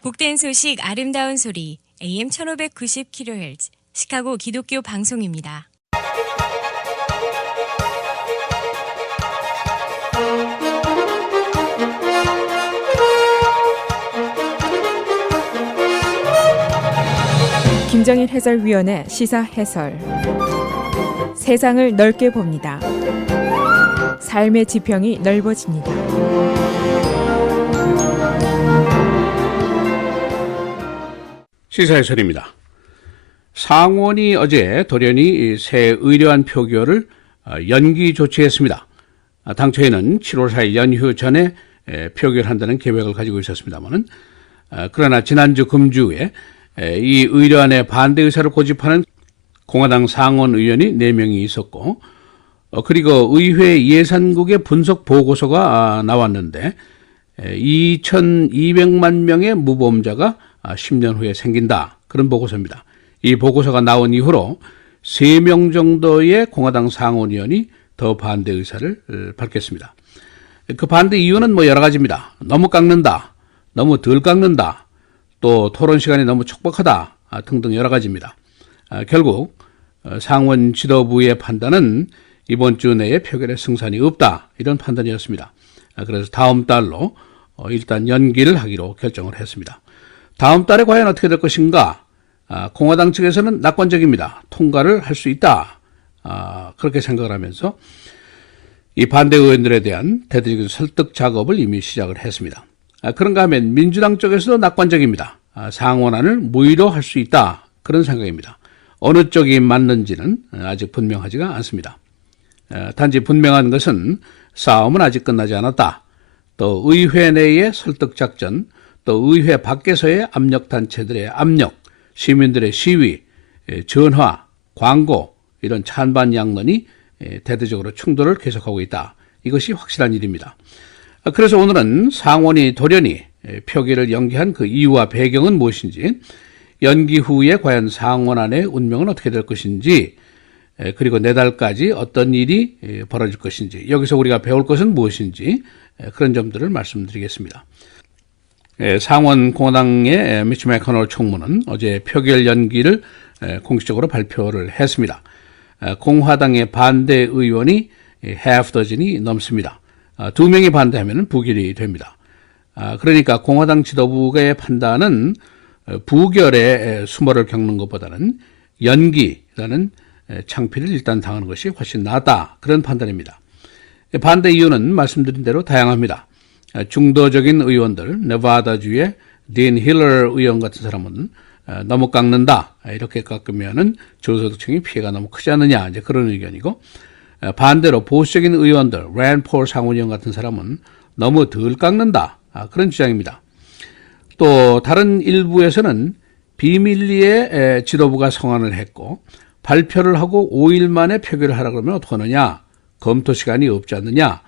복된 소식 아름다운 소리 AM 1590kHz 시카고 기독교 방송입니다. 김정일 해설위원의 시사 해설. 세상을 넓게 봅니다. 삶의 지평이 넓어집니다. 시사해설입니다. 상원이 어제 돌연히 새 의료안 표결을 연기 조치했습니다. 당초에는 7월 4일 연휴 전에 표결한다는 계획을 가지고 있었습니다만, 그러나 지난주 금주에 이 의료안에 반대 의사를 고집하는 공화당 상원 의원이 4명이 있었고, 그리고 의회 예산국의 분석 보고서가 나왔는데 2,200만 명의 무보험자가 10년 후에 생긴다. 그런 보고서입니다. 이 보고서가 나온 이후로 3명 정도의 공화당 상원의원이 더 반대 의사를 밝혔습니다. 그 반대 이유는 여러 가지입니다. 너무 깎는다, 너무 덜 깎는다, 또 토론 시간이 너무 촉박하다 등등 여러 가지입니다. 결국 상원 지도부의 판단은 이번 주 내에 표결에 승산이 없다, 이런 판단이었습니다. 그래서 다음 달로 일단 연기를 하기로 결정을 했습니다. 다음 달에 과연 어떻게 될 것인가? 공화당 측에서는 낙관적입니다. 통과를 할 수 있다. 그렇게 생각을 하면서 이 반대 의원들에 대한 대대적인 설득 작업을 이미 시작을 했습니다. 그런가 하면 민주당 쪽에서도 낙관적입니다. 상원안을 무의로 할 수 있다. 그런 생각입니다. 어느 쪽이 맞는지는 아직 분명하지가 않습니다. 단지 분명한 것은 싸움은 아직 끝나지 않았다. 또 의회 내의 설득 작전, 또 의회 밖에서의 압력단체들의 압력, 시민들의 시위, 전화, 광고, 이런 찬반 양론이 대대적으로 충돌을 계속하고 있다. 이것이 확실한 일입니다. 그래서 오늘은 상원이 돌연히 표결을 연기한 그 이유와 배경은 무엇인지, 연기 후에 과연 상원안의 운명은 어떻게 될 것인지, 그리고 내달까지 어떤 일이 벌어질 것인지, 여기서 우리가 배울 것은 무엇인지, 그런 점들을 말씀드리겠습니다. 상원 공화당의 미치 매커널 총무는 어제 표결 연기를 공식적으로 발표를 했습니다. 공화당의 반대 의원이 half dozen이 넘습니다. 2명이 반대하면 부결이 됩니다. 그러니까 공화당 지도부의 판단은 부결에 수모를 겪는 것보다는 연기라는 창피를 일단 당하는 것이 훨씬 낫다, 그런 판단입니다. 반대 이유는 말씀드린 대로 다양합니다. 중도적인 의원들, 네바다주의 딘 힐러 의원 같은 사람은 너무 깎는다, 이렇게 깎으면은 저소득층이 피해가 너무 크지 않느냐, 이제 그런 의견이고, 반대로 보수적인 의원들, 랜 폴 상원의원 같은 사람은 너무 덜 깎는다, 그런 주장입니다. 또 다른 일부에서는 비밀리에 지도부가 성안을 했고 발표를 하고 5일 만에 표결을 하라 그러면 어떡하느냐, 검토 시간이 없지 않느냐,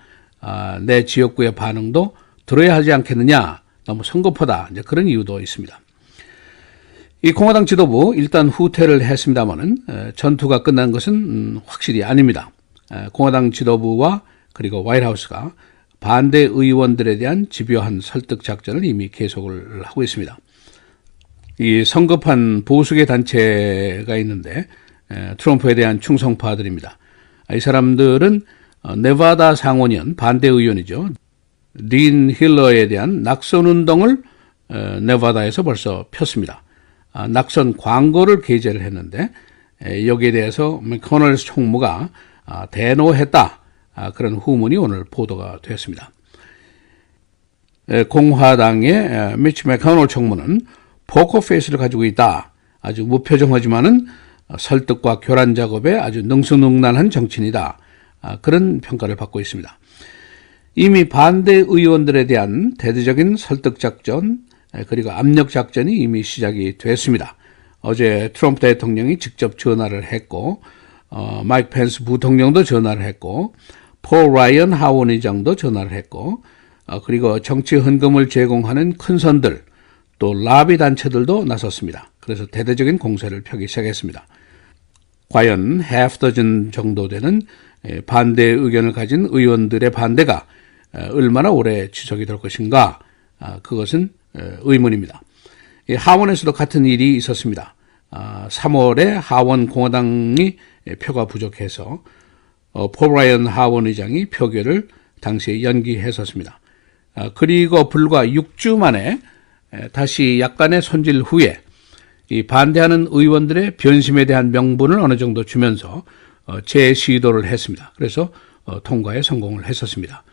내 지역구의 반응도 들어야 하지 않겠느냐, 너무 성급하다, 이제 그런 이유도 있습니다. 이 공화당 지도부 일단 후퇴를 했습니다만은 전투가 끝난 것은 확실히 아닙니다. 공화당 지도부와 그리고 화이트하우스가 반대 의원들에 대한 집요한 설득 작전을 이미 계속을 하고 있습니다. 이 성급한 보수계 단체가 있는데 트럼프에 대한 충성파들입니다. 이 사람들은 네바다 상원의원, 반대 의원이죠, 딘 힐러에 대한 낙선 운동을 네바다에서 벌써 폈습니다. 낙선 광고를 게재를 했는데 여기에 대해서 매커널 총무가 대노했다, 그런 후문이 오늘 보도가 됐습니다. 공화당의 미치 매커널 총무는 포커페이스를 가지고 있다. 아주 무표정하지만은 설득과 교란 작업에 아주 능수능란한 정치인이다. 그런 평가를 받고 있습니다. 이미 반대 의원들에 대한 대대적인 설득 작전, 그리고 압력 작전이 이미 시작이 됐습니다. 어제 트럼프 대통령이 직접 전화를 했고, 마이크 펜스 부통령도 전화를 했고, 폴 라이언 하원 의장도 전화를 했고, 그리고 정치 헌금을 제공하는 큰 선들, 또 라비 단체들도 나섰습니다. 그래서 대대적인 공세를 펴기 시작했습니다. 과연 half dozen 정도 되는 반대 의견을 가진 의원들의 반대가 얼마나 오래 지속이 될 것인가, 그것은 의문입니다. 하원에서도 같은 일이 있었습니다. 3월에 하원 공화당이 표가 부족해서 폴 라이언 하원 의장이 표결을 당시에 연기했었습니다. 그리고 불과 6주 만에 다시 약간의 손질 후에 이 반대하는 의원들의 변심에 대한 명분을 어느 정도 주면서 재시도를 했습니다. 그래서 통과에 성공을 했었습니다.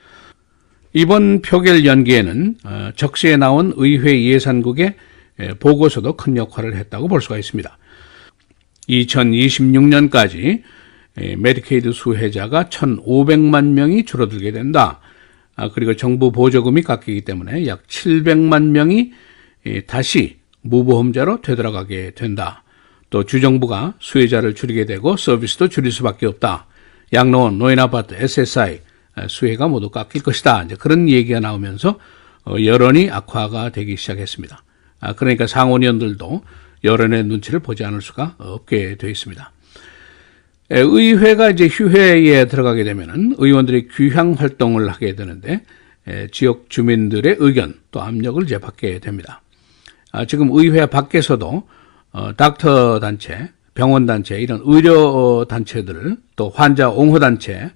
이번 표결 연기에는 적시에 나온 의회 예산국의 보고서도 큰 역할을 했다고 볼 수가 있습니다. 2026년까지 메디케이드 수혜자가 1,500만 명이 줄어들게 된다. 그리고 정부 보조금이 깎이기 때문에 약 700만 명이 다시 무보험자로 되돌아가게 된다. 또 주정부가 수혜자를 줄이게 되고 서비스도 줄일 수밖에 없다. 양로원, 노인아파트, SSI 수혜가 모두 깎일 것이다. 이제 그런 얘기가 나오면서 여론이 악화가 되기 시작했습니다. 그러니까 상원의원들도 여론의 눈치를 보지 않을 수가 없게 되어 있습니다. 의회가 이제 휴회에 들어가게 되면은 의원들이 귀향 활동을 하게 되는데 지역 주민들의 의견 또 압력을 이제 받게 됩니다. 지금 의회 밖에서도 닥터 단체, 병원 단체 이런 의료 단체들을 또 환자 옹호 단체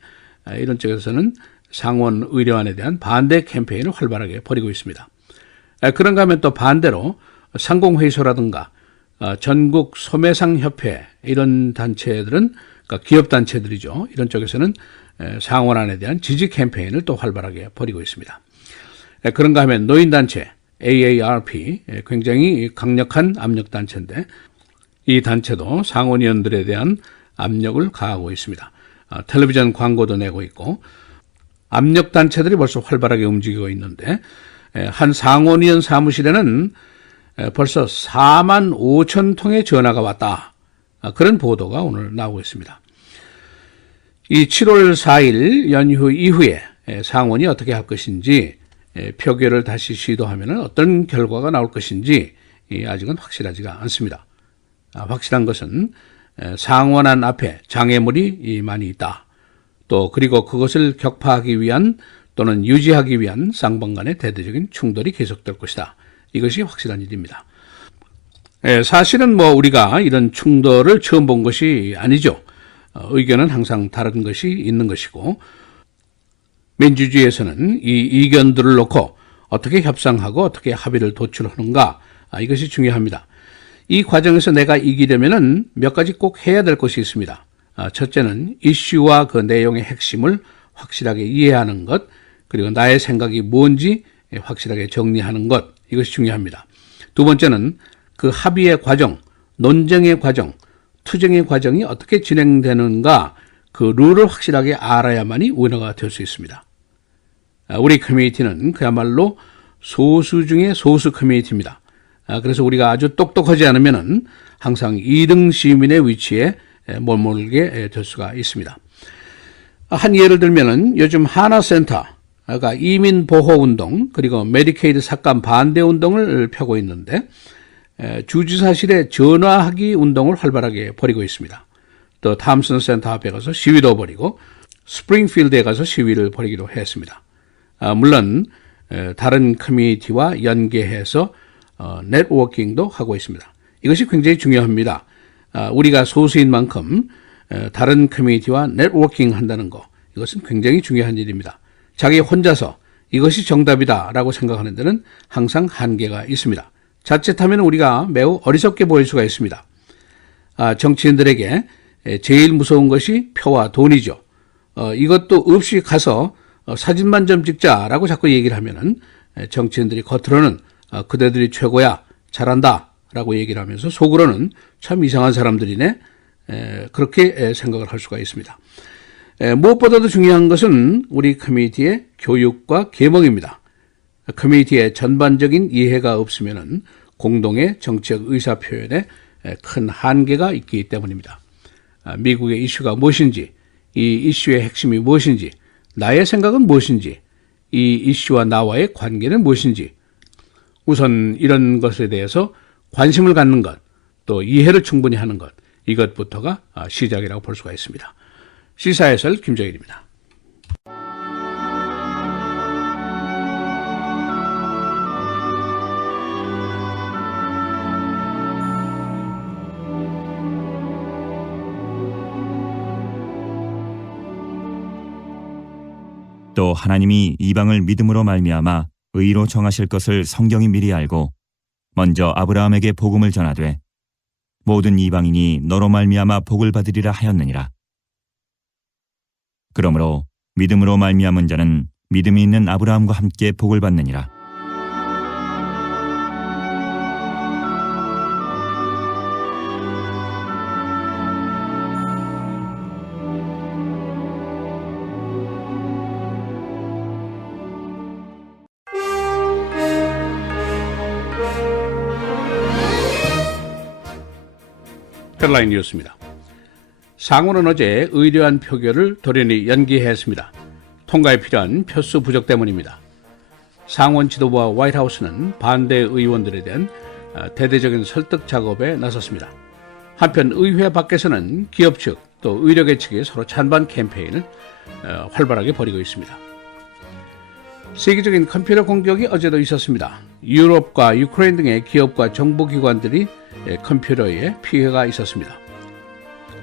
이런 쪽에서는 상원 의료안에 대한 반대 캠페인을 활발하게 벌이고 있습니다. 그런가 하면 또 반대로 상공회의소라든가 전국 소매상협회 이런 단체들은 그러니까 기업단체들이죠. 이런 쪽에서는 상원안에 대한 지지 캠페인을 또 활발하게 벌이고 있습니다. 그런가 하면 노인단체 AARP 굉장히 강력한 압력단체인데 이 단체도 상원의원들에 대한 압력을 가하고 있습니다. 텔레비전 광고도 내고 있고 압력단체들이 벌써 활발하게 움직이고 있는데 한 상원의원 사무실에는 벌써 4만 5천 통의 전화가 왔다. 그런 보도가 오늘 나오고 있습니다. 이 7월 4일 연휴 이후에 상원이 어떻게 할 것인지 표결을 다시 시도하면 어떤 결과가 나올 것인지 아직은 확실하지가 않습니다. 확실한 것은 상원안 앞에 장애물이 많이 있다. 또 그리고 그것을 격파하기 위한 또는 유지하기 위한 쌍방 간의 대대적인 충돌이 계속될 것이다. 이것이 확실한 일입니다. 사실은 우리가 이런 충돌을 처음 본 것이 아니죠. 의견은 항상 다른 것이 있는 것이고 민주주의에서는 이 의견들을 놓고 어떻게 협상하고 어떻게 합의를 도출하는가 이것이 중요합니다. 이 과정에서 내가 이기려면 몇 가지 꼭 해야 될 것이 있습니다. 첫째는 이슈와 그 내용의 핵심을 확실하게 이해하는 것, 그리고 나의 생각이 뭔지 확실하게 정리하는 것, 이것이 중요합니다. 두 번째는 그 합의의 과정, 논쟁의 과정, 투쟁의 과정이 어떻게 진행되는가 그 룰을 확실하게 알아야만이 위너가 될 수 있습니다. 우리 커뮤니티는 그야말로 소수 중에 소수 커뮤니티입니다. 그래서 우리가 아주 똑똑하지 않으면 항상 2등 시민의 위치에 머물게 될 수가 있습니다. 한 예를 들면은 요즘 하나센터, 그러니까 이민보호운동 그리고 메디케이드 삭감 반대 운동을 펴고 있는데 주지사실에 전화하기 운동을 활발하게 벌이고 있습니다. 또 탐슨 센터 앞에 가서 시위도 벌이고 스프링필드에 가서 시위를 벌이기도 했습니다. 물론 다른 커뮤니티와 연계해서 네트워킹도 하고 있습니다. 이것이 굉장히 중요합니다. 우리가 소수인 만큼 다른 커뮤니티와 네트워킹 한다는 거 이것은 굉장히 중요한 일입니다. 자기 혼자서 이것이 정답이다라고 생각하는 데는 항상 한계가 있습니다. 자칫하면 우리가 매우 어리석게 보일 수가 있습니다. 정치인들에게 제일 무서운 것이 표와 돈이죠. 이것도 없이 가서 사진만 좀 찍자라고 자꾸 얘기를 하면은 정치인들이 겉으로는 그대들이 최고야, 잘한다 라고 얘기를 하면서 속으로는 참 이상한 사람들이네, 그렇게 생각을 할 수가 있습니다. 무엇보다도 중요한 것은 우리 커뮤니티의 교육과 계몽입니다. 커뮤니티의 전반적인 이해가 없으면 공동의 정책 의사 표현에 큰 한계가 있기 때문입니다. 미국의 이슈가 무엇인지, 이 이슈의 핵심이 무엇인지, 나의 생각은 무엇인지, 이 이슈와 나와의 관계는 무엇인지, 우선 이런 것에 대해서 관심을 갖는 것, 또 이해를 충분히 하는 것, 이것부터가 시작이라고 볼 수가 있습니다. 시사해설 김정일입니다. 또 하나님이 이방을 믿음으로 말미암아 의로 정하실 것을 성경이 미리 알고 먼저 아브라함에게 복음을 전하되 모든 이방인이 너로 말미암아 복을 받으리라 하였느니라. 그러므로 믿음으로 말미암은 자는 믿음이 있는 아브라함과 함께 복을 받느니라. 헤드라인 뉴스입니다. 상원은 어제 의료안 표결을 돌연히 연기했습니다. 통과에 필요한 표수 부족 때문입니다. 상원 지도부와 화이트하우스는 반대 의원들에 대한 대대적인 설득 작업에 나섰습니다. 한편 의회 밖에서는 기업 측 또 의료계 측이 서로 찬반 캠페인을 활발하게 벌이고 있습니다. 세계적인 컴퓨터 공격이 어제도 있었습니다. 유럽과 유크레인 등의 기업과 정부기관들이 컴퓨터에 피해가 있었습니다.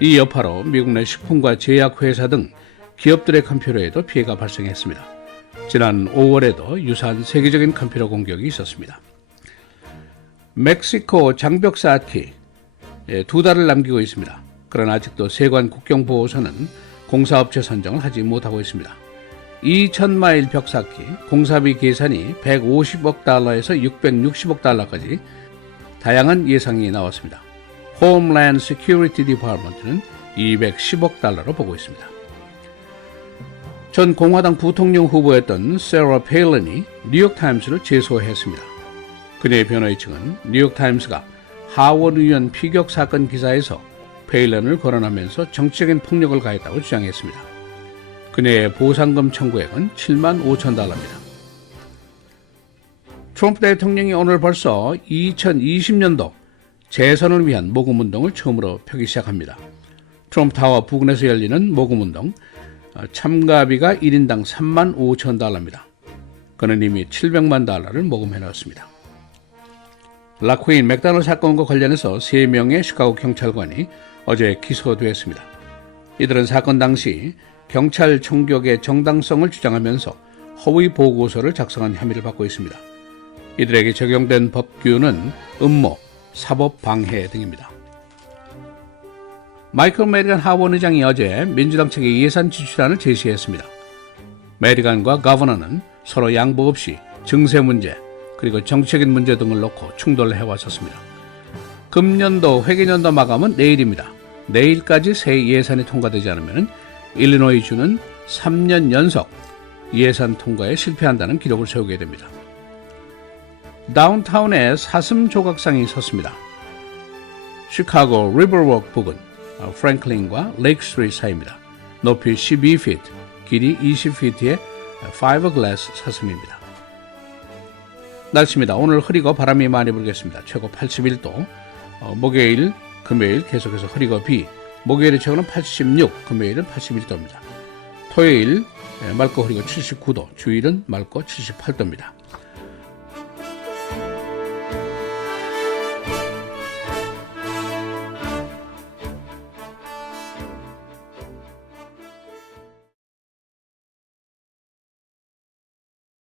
이 여파로 미국 내 식품과 제약회사 등 기업들의 컴퓨터에도 피해가 발생했습니다. 지난 5월에도 유사한 세계적인 컴퓨터 공격이 있었습니다. 멕시코 장벽 쌓기 2달을 남기고 있습니다. 그러나 아직도 세관 국경보호소는 공사업체 선정을 하지 못하고 있습니다. 2,000마일 벽 쌓기 공사비 계산이 150억 달러에서 660억 달러까지 다양한 예상이 나왔습니다. 홈랜드 시큐리티 디파트먼트는 210억 달러로 보고 있습니다. 전 공화당 부통령 후보였던 세라 페일런이 뉴욕타임스를 제소했습니다. 그녀의 변호인 측은 뉴욕타임스가 하원 의원 피격 사건 기사에서 페일런을 거론하면서 정치적인 폭력을 가했다고 주장했습니다. 그녀의 보상금 청구액은 7만 5천 달러입니다. 트럼프 대통령이 오늘 벌써 2020년도 재선을 위한 모금운동을 처음으로 펴기 시작합니다. 트럼프 타워 부근에서 열리는 모금운동, 참가비가 1인당 3만 5천 달러입니다. 그는 이미 700만 달러를 모금해놨습니다. 락웨인 맥다널 사건과 관련해서 3명의 시카고 경찰관이 어제 기소됐습니다. 이들은 사건 당시 경찰 총격의 정당성을 주장하면서 허위 보고서를 작성한 혐의를 받고 있습니다. 이들에게 적용된 법규는 음모, 사법 방해 등입니다. 마이클 메리간 하원 의장이 어제 민주당 측의 예산 지출안을 제시했습니다. 메리간과 거버너는 서로 양보 없이 증세 문제 그리고 정치적인 문제 등을 놓고 충돌을 해왔었습니다. 금년도 회계년도 마감은 내일입니다. 내일까지 새 예산이 통과되지 않으면 일리노이주는 3년 연속 예산 통과에 실패한다는 기록을 세우게 됩니다. 다운타운에 사슴 조각상이 섰습니다. 시카고 리버워크 부근 프랭클린과 레이크 스트리트 사이입니다. 높이 12피트, 길이 20피트의 파이버글라스 사슴입니다. 날씨입니다. 오늘 흐리고 바람이 많이 불겠습니다. 최고 81도, 목요일, 금요일 계속해서 흐리고 비, 목요일의 최고는 86, 금요일은 81도입니다. 토요일 맑고 흐리고 79도, 주일은 맑고 78도입니다.